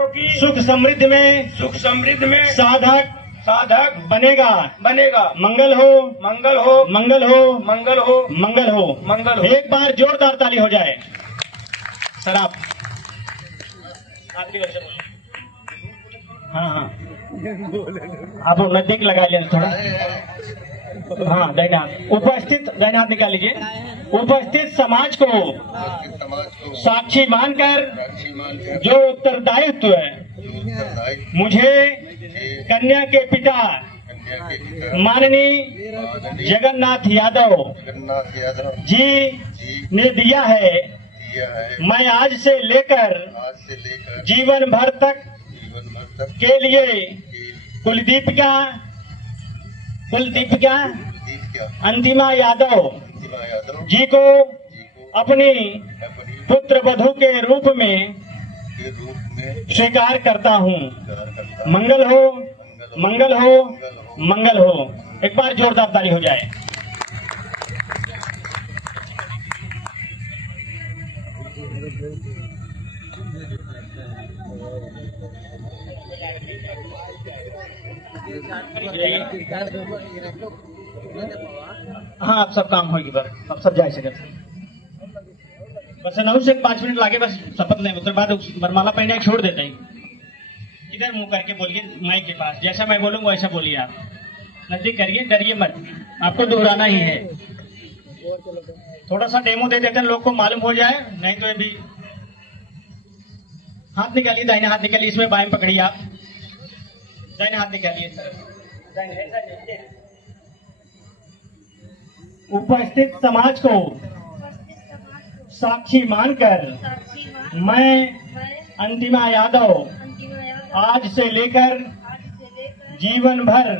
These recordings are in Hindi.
सुख समृद्धि में साधक बनेगा मंगल हो मंगल हो। एक बार जोरदार ताली हो जाए। सर आपकी वजह से बोलिए। हाँ आप नजदीक लगा लिया थोड़ा। हाँ दैनाथ उपस्थित दैनाथ निकाल लीजिए। उपस्थित समाज को साक्षी मानकर जो उत्तरदायित्व मुझे कन्या के पिता माननीय जगन्नाथ यादव जी ने दिया है, मैं आज से लेकर जीवन भर तक के लिए कुलदीपिका अंतिमा यादव जी को अपनी पुत्र वधू के रूप में स्वीकार करता हूँ। मंगल हो मंगल हो मंगल हो। एक बार जोरदार ताली हो जाए। हाँ आप सब काम होगी बस अब सब जाए सके बस नौ से 5 मिनट लागे बस शपथ नहीं उसके बाद वरमाला पहने छोड़ देते हैं। इधर मुंह करके बोलिए माइक के पास, जैसा मैं बोलूंगा वैसा बोलिए। आप नजदीक करिए, डरिए मत, आपको दोहराना ही है। थोड़ा सा डेमो दे देते हैं, लोग को मालूम हो जाए, नहीं तो अभी हाथ निकालिए, दाहिने हाथ निकालिए, इसमें बाएं पकड़िए। आप दाहिने हाथ निकालिए। उपस्थित समाज को साक्षी मानकर मैं अंतिमा यादव आज से लेकर जीवन भर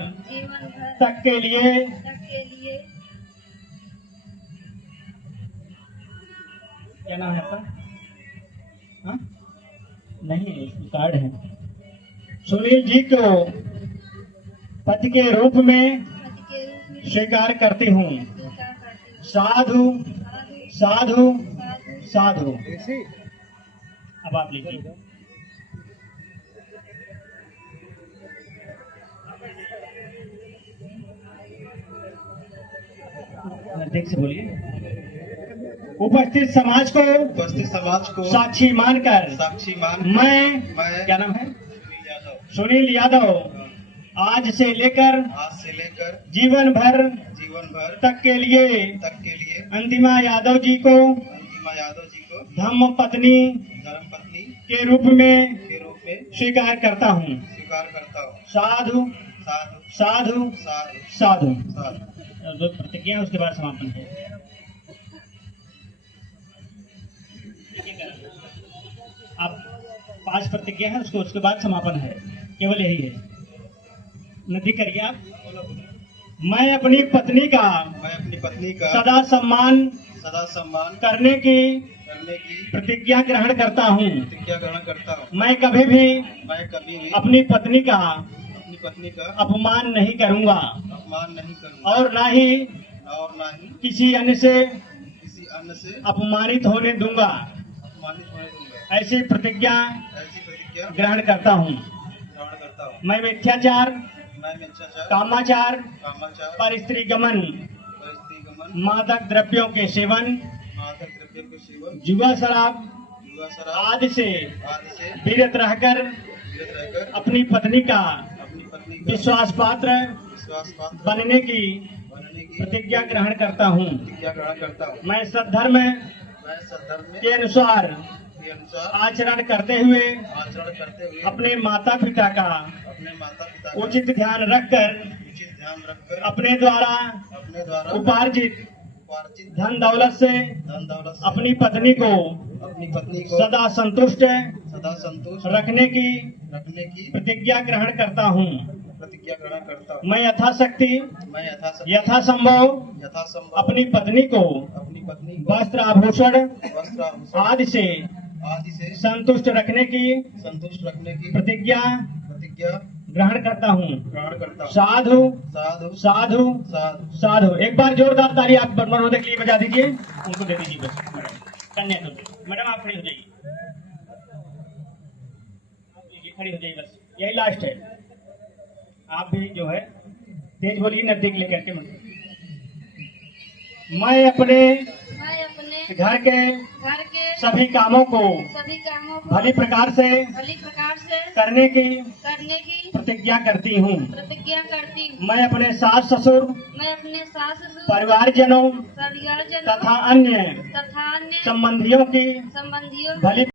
तक के लिए क्या नाम है आपका? हाँ? नहीं कार्ड है। सुनील जी को पति के रूप में स्वीकार करती हूँ। साधु साधु साधु। अब आप लिखिए। नजदीक से बोलिए। उपस्थित समाज को साक्षी मानकर मैं क्या नाम है? सुनील यादव आज से लेकर जीवन भर तक के लिए अंतिमा यादव जी को धर्म पत्नी के रूप में स्वीकार करता हूँ। साधु साधु साधु। दो प्रतिज्ञा उसके बाद समापन है। आप 5 प्रतिज्ञा है उसके बाद समापन है, केवल यही है। नदी करिए आप। मैं अपनी पत्नी का सदा सम्मान करने की प्रतिज्ञा ग्रहण करता हूँ। मैं कभी भी अपनी पत्नी का अपमान नहीं करूँगा और ना ही किसी अन्य से अपमानित होने दूंगा। ऐसी प्रतिज्ञा ग्रहण करता हूँ। मैं मिथ्याचार, कामाचार, परस्त्री गमन, मादक द्रव्यों के सेवन, जुआ शराब आदि से विरत रहकर अपनी पत्नी का विश्वास पात्र बनने की प्रतिज्ञा ग्रहण करता हूँ। मैं सद्धर्म के अनुसार आचरण करते हुए अपने माता पिता का उचित ध्यान रखकर अपने द्वारा उपार्जित धन दौलत से अपनी पत्नी को सदा संतुष्ट रखने की प्रतिज्ञा ग्रहण करता हूँ। मैं यथाशक्ति यथासंभव अपनी पत्नी को वस्त्र आभूषण आदि से संतुष्ट रखने की प्रतिज्ञा ग्रहण करता हूँ। साधु साधु साधु। एक बार जोरदार ताली आप महोदय के लिए बजा दीजिए। उनको दे दीजिए बस। कन्या मैडम आप खड़ी हो जाइए। खड़ी हो जाइए, बस यही लास्ट है। आप भी जो है तेज बोलिए, नजदीक लेकर के मुझे। मैं अपने घर के सभी कामों को भली प्रकार से करने की प्रतिज्ञा करती हूँ। मैं अपने सास ससुर, परिवारजनों तथा अन्य संबंधियों की भली